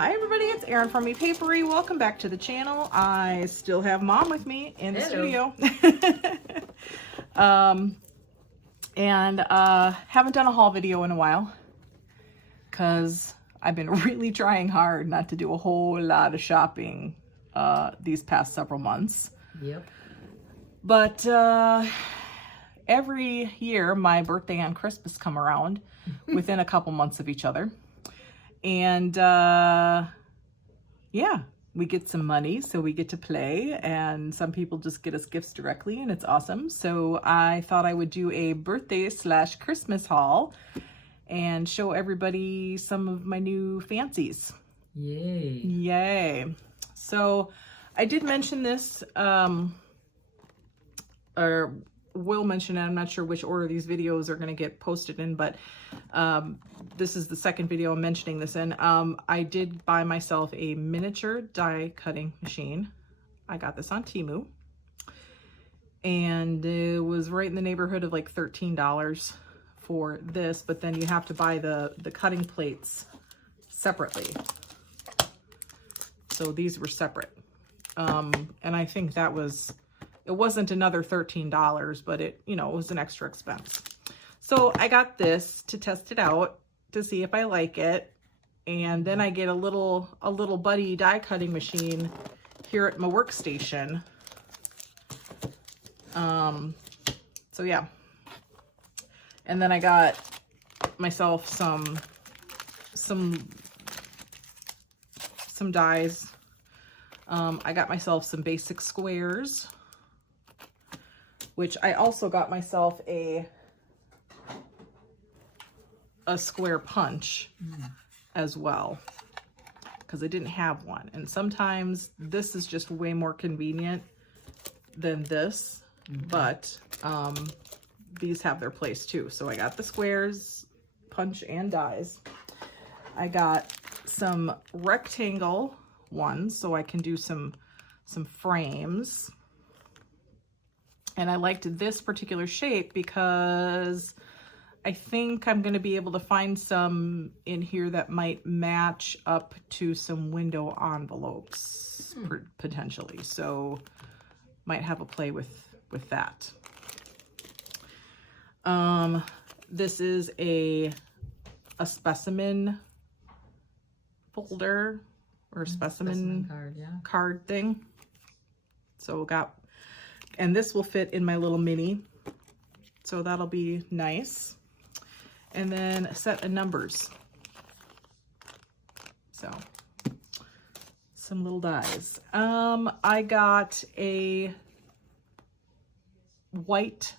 Hi everybody, it's Erin from Epapery. Welcome back to the channel. I still have Mom with me in the studio. Haven't done a haul video in a while because I've been really trying hard not to do a whole lot of shopping these past several months. Yep. But every year my birthday and Christmas come around within a couple months of each other. And yeah, we get some money, so we get to play, and some people just get us gifts directly, and it's awesome. So I thought I would do a birthday / Christmas haul and show everybody some of my new fancies. Yay. Yay. So I did mention this, or will mention it. I'm not sure which order these videos are going to get posted in, but this is the second video I'm mentioning this in. I did buy myself a miniature die cutting machine. I got this on Temu, and it was right in the neighborhood of like $13 for this, but then you have to buy the cutting plates separately. So these were separate. And I think that was, it wasn't another $13, but it, you know, it was an extra expense. So I got this to test it out to see if I like it. And then I get a little buddy die cutting machine here at my workstation. So yeah. And then I got myself some dies. I got myself some basic squares, which I also got myself a square punch as well, because I didn't have one. And sometimes this is just way more convenient than this, but these have their place too. So I got the squares, punch, and dies. I got some rectangle ones so I can do some frames. And I liked this particular shape because I think I'm going to be able to find some in here that might match up to some window envelopes potentially. So might have a play with that. This is a specimen folder or specimen card, yeah. Card thing. So and this will fit in my little mini, so that'll be nice. And then a set of numbers. So some little dies. I got a white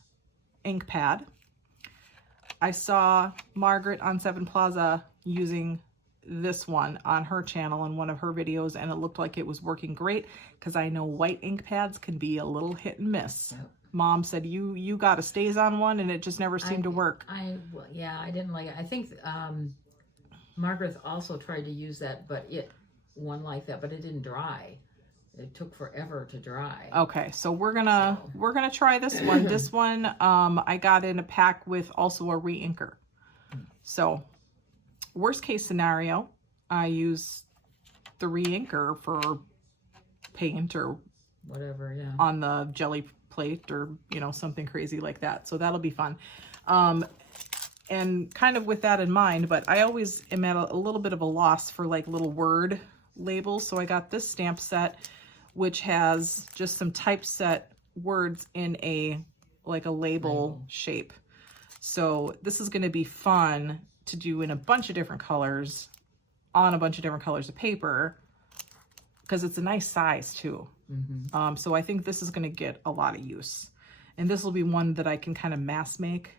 ink pad. I saw Margaret on Seven Plaza using this one on her channel in one of her videos, and it looked like it was working great, because I know white ink pads can be a little hit and miss. Yep. Mom said you got a stays on one and it just never seemed to work. Yeah, I didn't like it. I think Margaret also tried to use that, but one like that, but it didn't dry. It took forever to dry. Okay, so we're gonna try this one. This one I got in a pack with also a re-inker. So worst case scenario, I use the re-inker for paint or whatever, yeah, on the jelly plate or, you know, something crazy like that. So that'll be fun. And kind of with that in mind, but I always am at a little bit of a loss for like little word labels. So I got this stamp set, which has just some typeset words in a label shape. So this is going to be fun to do in a bunch of different colors on a bunch of different colors of paper, because it's a nice size too. So I think this is going to get a lot of use, and this will be one that I can kind of mass make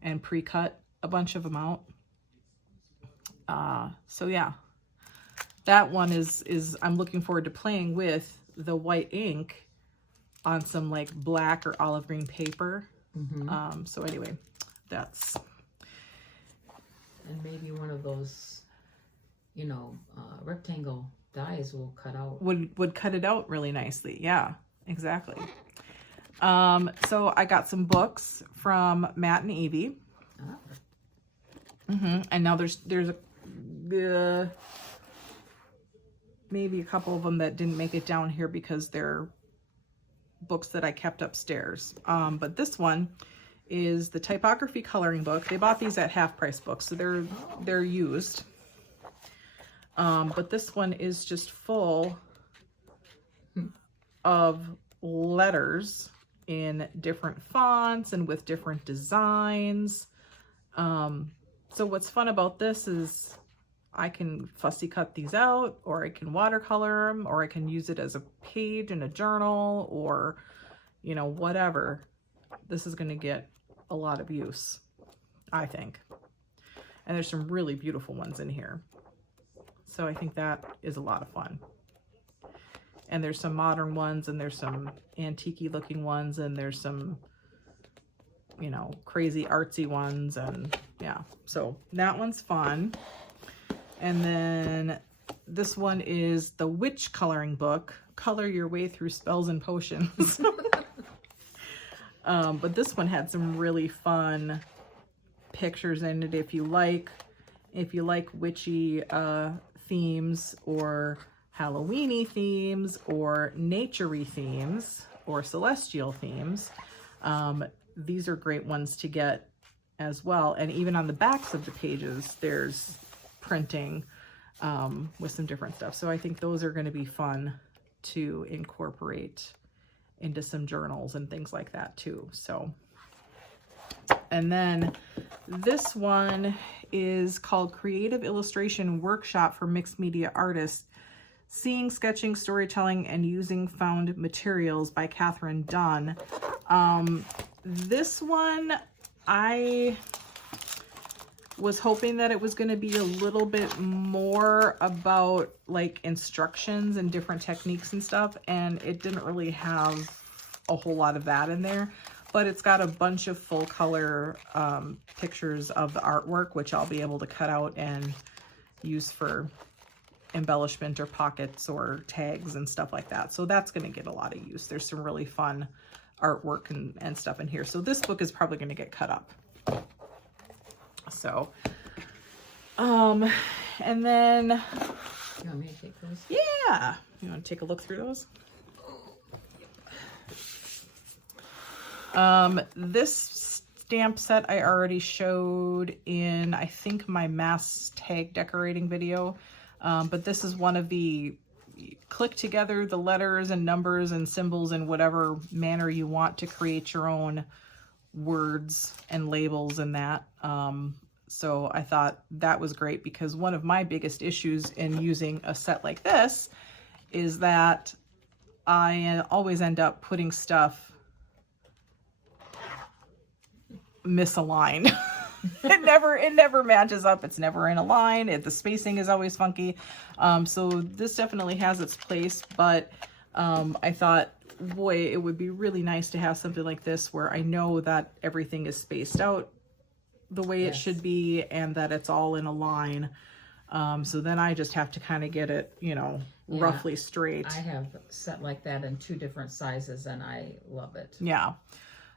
and pre-cut a bunch of them out. So yeah, that one is I'm looking forward to playing with the white ink on some like black or olive green paper. So anyway, that's, and maybe one of those, you know, rectangle dies will cut out. Would cut it out really nicely. Yeah, exactly. So I got some books from Matt and Evie. And now there's a maybe a couple of them that didn't make it down here because they're books that I kept upstairs. But this one is the typography coloring book. They bought these at Half Price Books, so they're used. But this one is just full of letters in different fonts and with different designs. So what's fun about this is I can fussy cut these out, or I can watercolor them, or I can use it as a page in a journal, or, you know, whatever. This is going to get a lot of use, I think. And there's some really beautiful ones in here. So I think that is a lot of fun. And there's some modern ones, and there's some antique-y looking ones, and there's some, you know, crazy artsy ones, and yeah. So that one's fun. And then this one is the Witch Coloring Book. Color your way through spells and potions. But this one had some really fun pictures in it. If you like witchy themes, or Halloween-y themes, or nature-y themes, or celestial themes, these are great ones to get as well. And even on the backs of the pages, there's printing with some different stuff. So I think those are going to be fun to incorporate into some journals and things like that too. So, and then this one is called Creative Illustration Workshop for Mixed Media Artists, Seeing, Sketching, Storytelling, and Using Found Materials by Catherine Dunn. This one, I was hoping that it was going to be a little bit more about like instructions and different techniques and stuff, and it didn't really have a whole lot of that in there, but it's got a bunch of full color pictures of the artwork, which I'll be able to cut out and use for embellishment or pockets or tags and stuff like that. So that's going to get a lot of use. There's some really fun artwork and stuff in here. So this book is probably going to get cut up. So, and then, You want me to take those? yeah, you want to take a look through those? This stamp set I already showed in, I think, my mass tag decorating video, but this is one of the click together the letters and numbers and symbols in whatever manner you want to create your own words and labels and that. So I thought that was great, because one of my biggest issues in using a set like this is that I always end up putting stuff misaligned. It never matches up. It's never in a line. The spacing is always funky. So this definitely has its place, but I thought, boy, it would be really nice to have something like this where I know that everything is spaced out the way it should be, and that it's all in a line. So then I just have to kind of get it, you know, roughly straight. I have a set like that in 2 different sizes, and I love it. Yeah.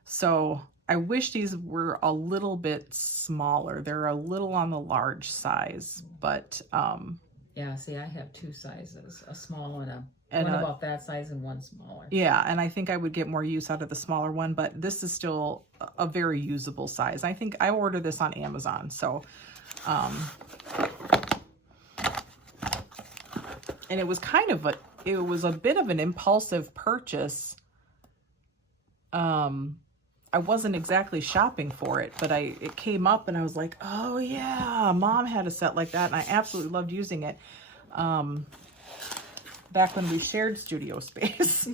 So I wish these were a little bit smaller. They're a little on the large size, but Yeah, see, I have 2 sizes, a small and one about that size and one smaller. Yeah, and I think I would get more use out of the smaller one, but this is still a very usable size. I think I ordered this on Amazon, so and it was kind of it was a bit of an impulsive purchase. I wasn't exactly shopping for it, but it came up and I was like, oh yeah, Mom had a set like that, and I absolutely loved using it. Back when we shared studio space.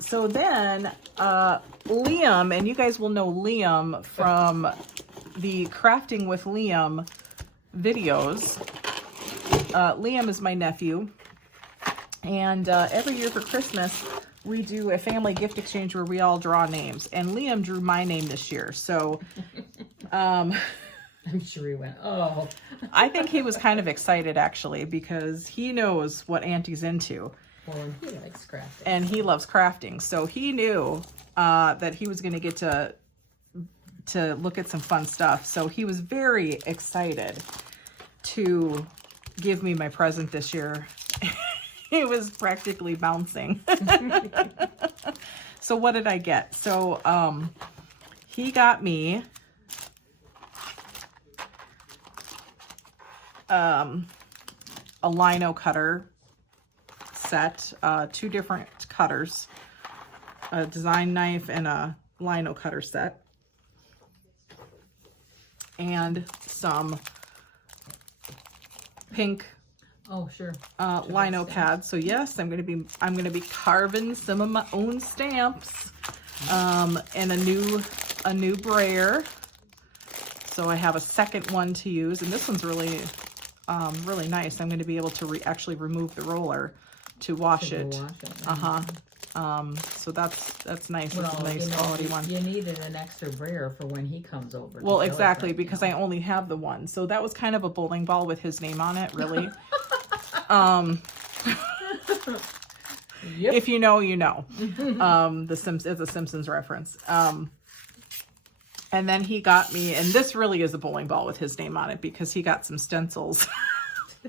So then Liam, and you guys will know Liam from the Crafting with Liam videos. Liam is my nephew, and every year for Christmas we do a family gift exchange where we all draw names, and Liam drew my name this year. So I'm sure he went, oh. I think he was kind of excited, actually, because he knows what Auntie's into. Well, and he likes crafting. And he loves crafting. So he knew that he was going to get to look at some fun stuff. So he was very excited. to give me my present this year. It was practically bouncing. So what did I get? So he got me a lino cutter set, 2 different cutters, a design knife and a lino cutter set, and some pink lino pads. So yes, I'm gonna be carving some of my own stamps, and a new brayer. So I have a second one to use, and this one's really really nice. I'm going to be able to actually remove the roller to wash it. So that's nice. Well, it's a nice quality one. You needed an extra brayer for when he comes over. Well, exactly, because I only have the one. So that was kind of a bowling ball with his name on it, really. Yep. If you know, you know. It's a Simpsons reference. And then he got me, and this really is a bowling ball with his name on it because he got some stencils.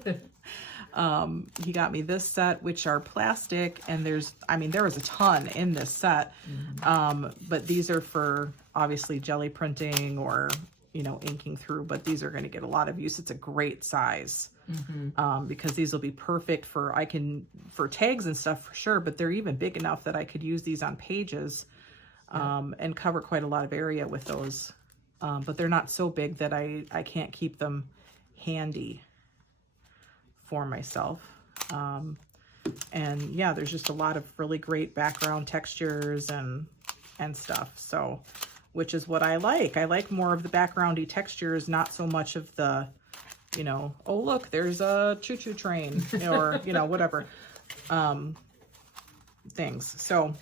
He got me this set, which are plastic, and there was a ton in this set. But these are for obviously jelly printing or, inking through, but these are going to get a lot of use. It's a great size. Because these will be perfect for tags and stuff for sure, but they're even big enough that I could use these on pages. And cover quite a lot of area with those. But they're not so big that I can't keep them handy for myself. And yeah, there's just a lot of really great background textures and stuff. So, which is what I like. I like more of the backgroundy textures, not so much of the, oh look, there's a choo-choo train or, whatever, things. So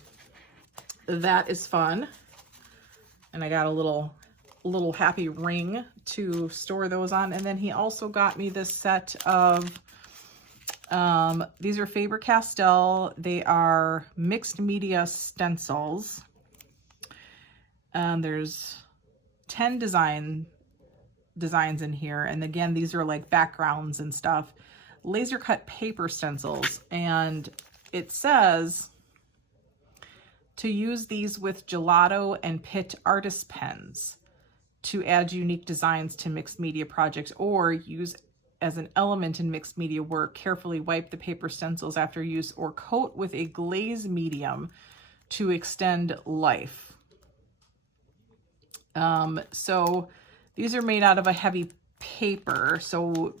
that is fun. And I got a little happy ring to store those on. And then he also got me this set of, these are Faber-Castell. They are mixed media stencils. There's 10 designs in here. And again, these are like backgrounds and stuff. Laser cut paper stencils. And it says to use these with gelato and Pitt artist pens to add unique designs to mixed media projects, or use as an element in mixed media work. Carefully wipe the paper stencils after use or coat with a glaze medium to extend life. So these are made out of a heavy paper. So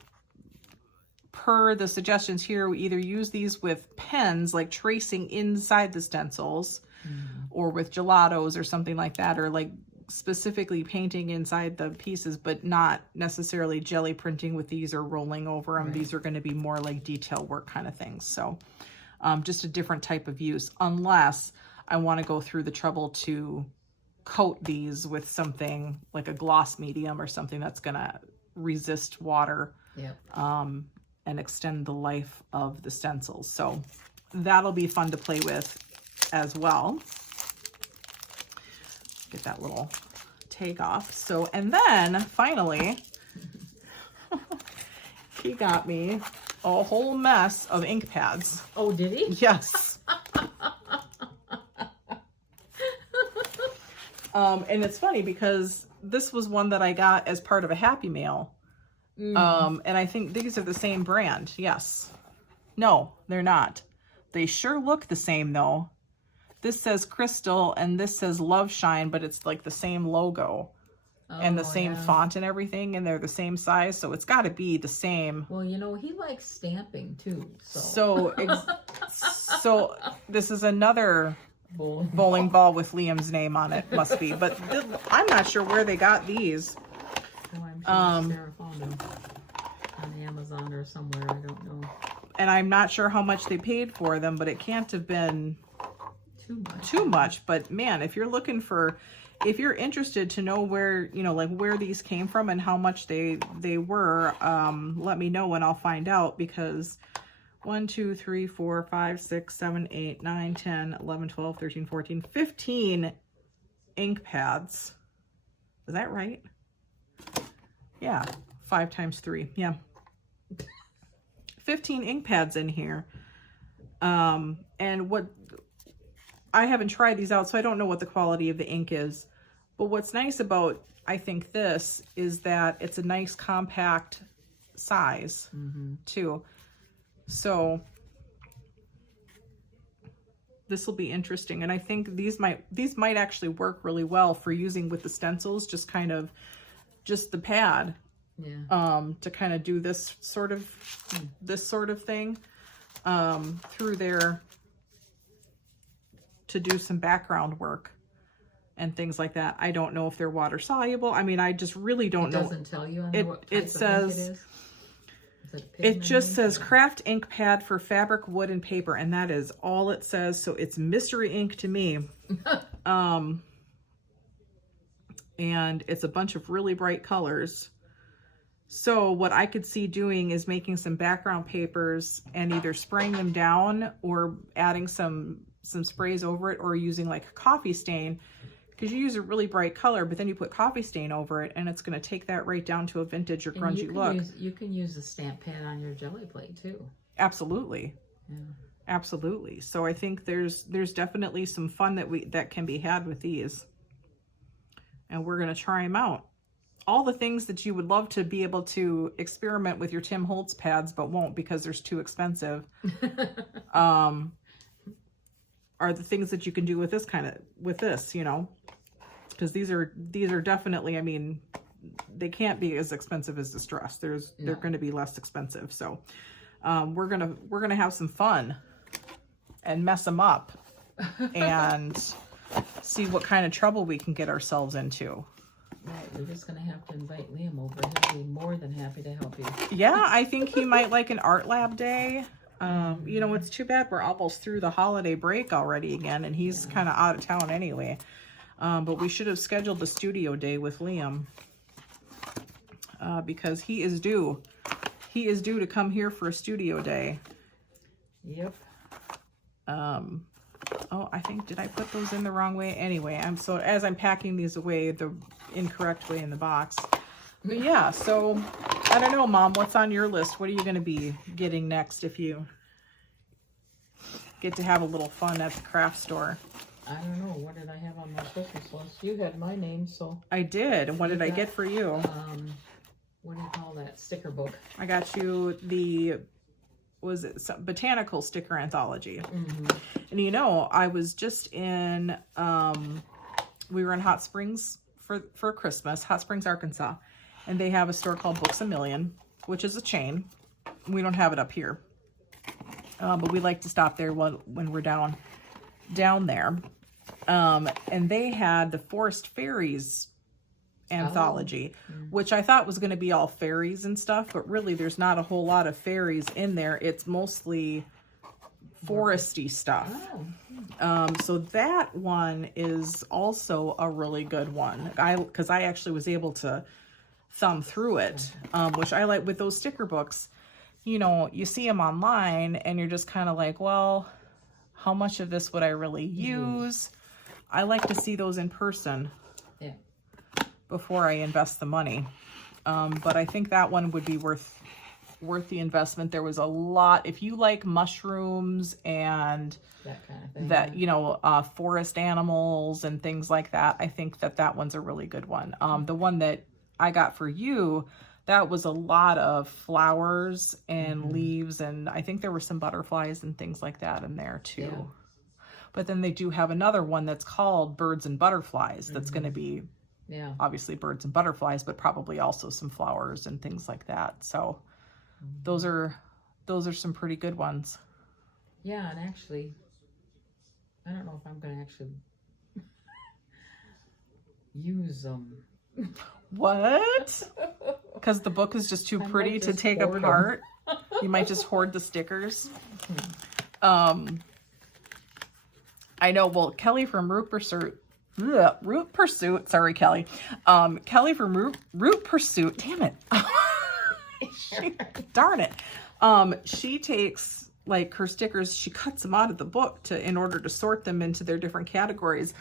per the suggestions here, we either use these with pens, like tracing inside the stencils, or with gelatos or something like that, or like specifically painting inside the pieces, but not necessarily jelly printing with these or rolling over them. Right. These are going to be more like detail work kind of things. So just a different type of use, unless I want to go through the trouble to coat these with something like a gloss medium or something that's going to resist water. Yep. And extend the life of the stencils. So that'll be fun to play with as well. Get that little tag off. So, and then finally, he got me a whole mess of ink pads. Oh, did he? Yes. And it's funny because this was one that I got as part of a Happy Mail. And I think these are the same brand. Yes. No, they're not. They sure look the same though. This says Crystal and this says Love Shine, but it's like the same logo and the same font and everything, and they're the same size, so it's got to be the same. Well, he likes stamping too. So this is another bowling ball with Liam's name on it, must be. But I'm not sure where they got these. Oh, I'm sure Sarah found them on Amazon or somewhere. I don't know. And I'm not sure how much they paid for them, but it can't have been too much. But man, if you're interested to know where, like where these came from and how much they were, let me know and I'll find out, because 1, 2, 3, 4, 5, 6, 7, 8, 9, 10, 11, 12, 13, 14, 15 ink pads. Is that right? Yeah. 5 times 3. Yeah. 15 ink pads in here. And what, I haven't tried these out, so I don't know what the quality of the ink is. But what's nice about, I think, this is that it's a nice compact size too. So this will be interesting. And I think these might actually work really well for using with the stencils, just kind of just the pad. Yeah. To kind of do this sort of thing through there, to do some background work and things like that. I don't know if they're water soluble. I mean, I just really don't know. It doesn't tell you on what type it says of ink it is? It just says craft ink pad for fabric, wood, and paper, and that is all it says. So it's mystery ink to me. And it's a bunch of really bright colors. So what I could see doing is making some background papers and either spraying them down or adding some sprays over it, or using like a coffee stain, because you use a really bright color, but then you put coffee stain over it and it's going to take that right down to a vintage or grungy look. You can use the stamp pad on your jelly plate too. Absolutely. Yeah. Absolutely. So I think there's definitely some fun that can be had with these. And we're going to try them out. All the things that you would love to be able to experiment with your Tim Holtz pads, but won't because they're too expensive, are the things that you can do with this, you know, because these are definitely, I mean, they can't be as expensive as Distress. They're going to be less expensive. So, we're going to have some fun and mess them up and see what kind of trouble we can get ourselves into. Right, we're just going to have to invite Liam over. He'll be more than happy to help you. Yeah, I think he might like an art lab day. You know, it's too bad we're almost through the holiday break already again, and he's kind of out of town anyway. But we should have scheduled the studio day with Liam because he is due. He is due to come here for a studio day. Yep. Oh, I think, did I put those in the wrong way? Anyway, as I'm packing these away the incorrect way in the box. But yeah, so I don't know, Mom, what's on your list? What are you going to be getting next if you get to have a little fun at the craft store? I don't know. What did I have on my Christmas list? You had my name, so. I did. And what did I get for you? What do you call that? Sticker book. I got you the, was it some botanical sticker anthology? And you know, I was just in, we were in Hot Springs for Christmas, Hot Springs, Arkansas. And they have a store called Books A Million, which is a chain. We don't have it up here. But we like to stop there when we're down there. And they had the Forest Fairies anthology, which I thought was going to be all fairies and stuff, but really there's not a whole lot of fairies in there. It's mostly foresty stuff. So that one is also a really good one. Because I actually was able to thumb through it, which I like with those sticker books. You know, you see them online and you're just kind of like, well, how much of this would I really use? I like to see those in person before I invest the money. But I think that one would be worth the investment. There was a lot, if you like mushrooms and that kind of thing, that, you know, forest animals and things like that, I think that one's a really good one. The one that I got for you, that was a lot of flowers and leaves, and I think there were some butterflies and things like that in there too. Yeah. But then they do have another one that's called Birds and Butterflies. That's going to be obviously birds and butterflies, but probably also some flowers and things like that. So those are some pretty good ones. Yeah, and actually, I don't know if I'm going to actually use them. What? Because the book is just too pretty to take apart. You might just hoard the stickers. I know. Well, Kelly from Root Pursuit. Sorry, Kelly. Kelly from Root Pursuit. Damn it. Darn it. She takes like her stickers. She cuts them out of the book in order to sort them into their different categories.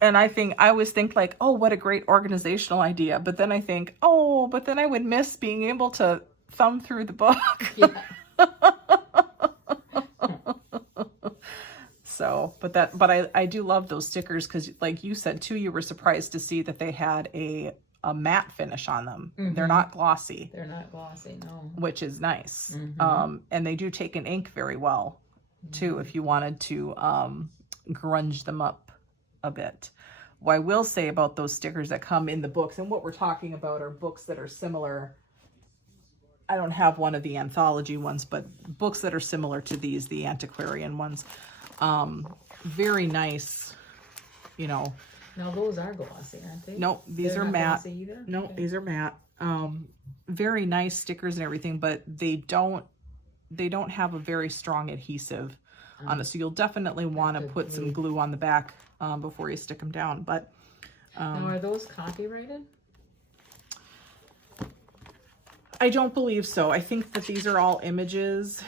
And I always think like, oh, what a great organizational idea. But then I think, oh, but then I would miss being able to thumb through the book. So, but I do love those stickers because, like you said too, you were surprised to see that they had a matte finish on them. They're not glossy. They're not glossy, no. Which is nice. And they do take an ink very well too, if you wanted to grunge them up a bit. What I will say about those stickers that come in the books, and what we're talking about are books that are similar. I don't have one of the anthology ones, but books that are similar to these, the antiquarian ones. Very nice, you know. Now those are glossy, aren't they? No, these They're are not matte. glossy either? No, Okay. these are matte. Very nice stickers and everything, but they don't have a very strong adhesive on it. So you'll definitely want to put some glue on the back before you stick them down. But now, are those copyrighted? I don't believe so. I think that these are all images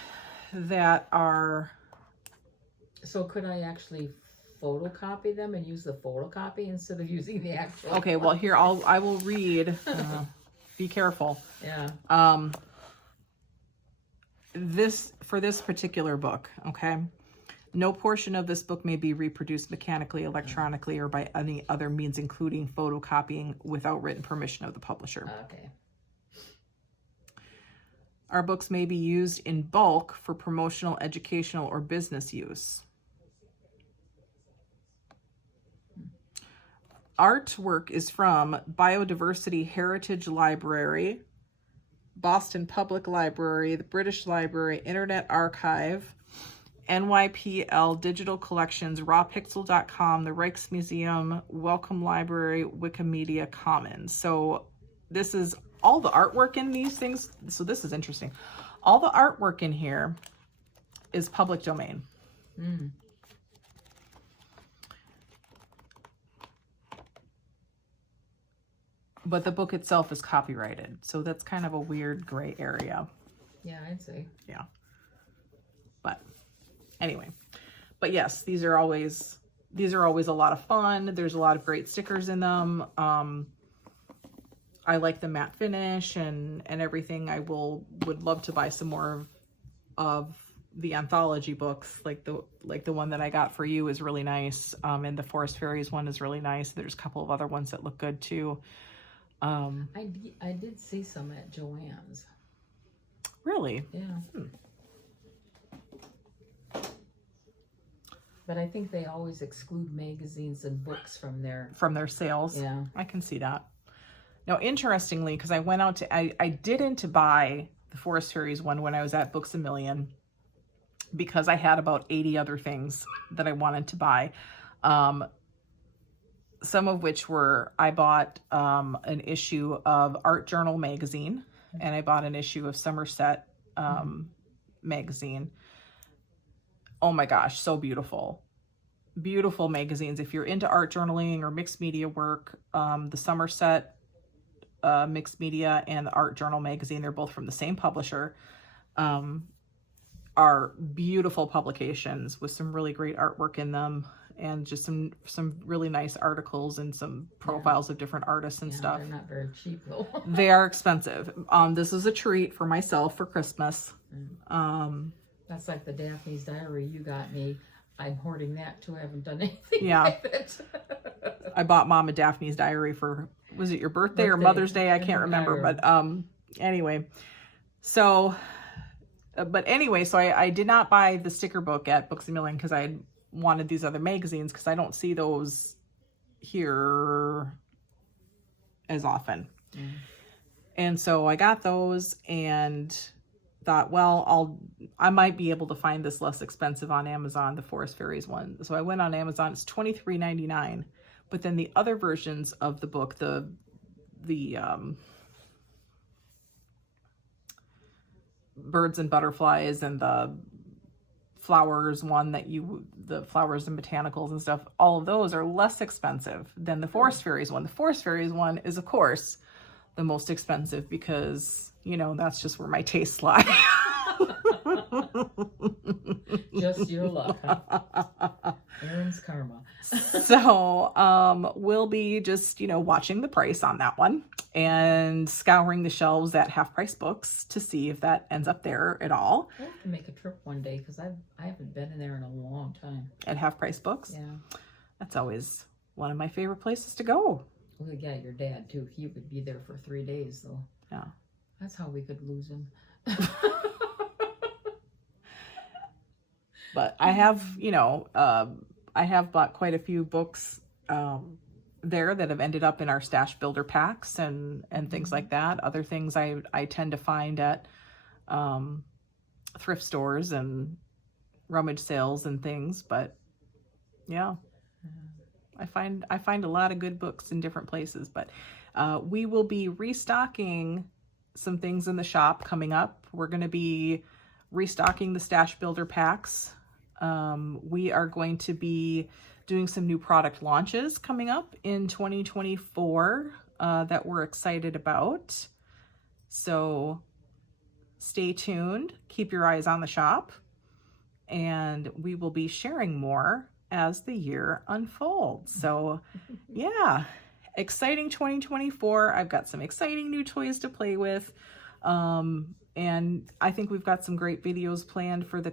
that are... So could I actually photocopy them and use the photocopy instead of using the actual? Okay, well here I will read. Be careful. Yeah. For this particular book, okay? No portion of this book may be reproduced mechanically, electronically, or by any other means, including photocopying, without written permission of the publisher. Okay. Our books may be used in bulk for promotional, educational, or business use. Artwork is from Biodiversity Heritage Library, Boston Public Library, the British Library, Internet Archive, NYPL Digital Collections, rawpixel.com, the Rijksmuseum, Wellcome Library, Wikimedia Commons. So this is all the artwork in these things. So this is interesting. All the artwork in here is public domain. But the book itself is copyrighted. So that's kind of a weird gray area. Yeah, I'd say. Yeah. But anyway, but yes, these are always a lot of fun. There's a lot of great stickers in them. I like the matte finish and everything. I would love to buy some more of the anthology books. Like the one that I got for you is really nice. And the Forest Fairies one is really nice. There's a couple of other ones that look good too. I did see some at Joann's. Really? Yeah. But I think they always exclude magazines and books from their sales. Yeah. I can see that. Now, interestingly, because I went out to, I didn't buy the Forest Fairies one when I was at Books A Million because I had about 80 other things that I wanted to buy. Some of which were, I bought an issue of Art Journal magazine, and I bought an issue of Somerset magazine. Oh my gosh, so beautiful. Beautiful magazines. If you're into art journaling or mixed media work, the Somerset mixed media and the Art Journal magazine, they're both from the same publisher, are beautiful publications with some really great artwork in them. And just some really nice articles and some profiles of different artists and stuff. They're not very cheap though. They are expensive. This is a treat for myself for Christmas. That's like the Daphne's Diary you got me. I'm hoarding that too. I haven't done anything with it. I bought Mom a Daphne's Diary for, was it your birthday or Mother's Day? I can't remember. But anyway, so, so I did not buy the sticker book at Books A Million because I wanted these other magazines because I don't see those here as often. And so I got those and thought, well, I might be able to find this less expensive on Amazon, the Forest Fairies one. So I went on Amazon. It's $23.99. But then the other versions of the book, the birds and butterflies and the flowers one the flowers and botanicals and stuff, all of those are less expensive than the Forest Fairies one. The Forest Fairies one is, of course, the most expensive because, that's just where my tastes lie. Just your luck, huh? Erin's karma. So we'll be just, you know, watching the price on that one and scouring the shelves at Half Price Books to see if that ends up there at all. I have to make a trip one day because I haven't been in there in a long time. At Half Price Books? Yeah. That's always one of my favorite places to go. Well, yeah, your dad too. He would be there for 3 days though. Yeah. That's how we could lose him. But I have, you know, I have bought quite a few books there that have ended up in our stash builder packs and things like that. Other things I tend to find at thrift stores and rummage sales and things. But yeah, I find a lot of good books in different places. But we will be restocking some things in the shop coming up. We're going to be restocking the stash builder packs. We are going to be doing some new product launches coming up in 2024 that we're excited about. So stay tuned, keep your eyes on the shop, and we will be sharing more as the year unfolds. So yeah, exciting 2024. I've got some exciting new toys to play with. And I think we've got some great videos planned for the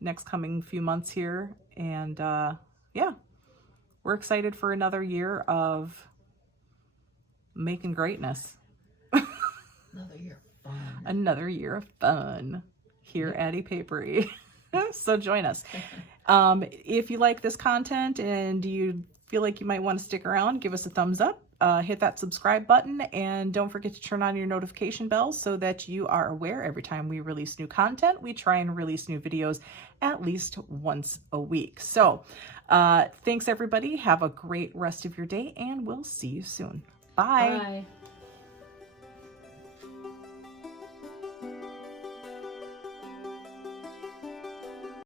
next coming few months here. And yeah, we're excited for another year of making greatness. Another year of fun. Another year of fun here at Epapery. So join us. If you like this content and you feel like you might want to stick around, give us a thumbs up. Hit that subscribe button and don't forget to turn on your notification bells so that you are aware every time we release new content. We try and release new videos at least once a week. So thanks everybody. Have a great rest of your day and we'll see you soon. Bye. Bye.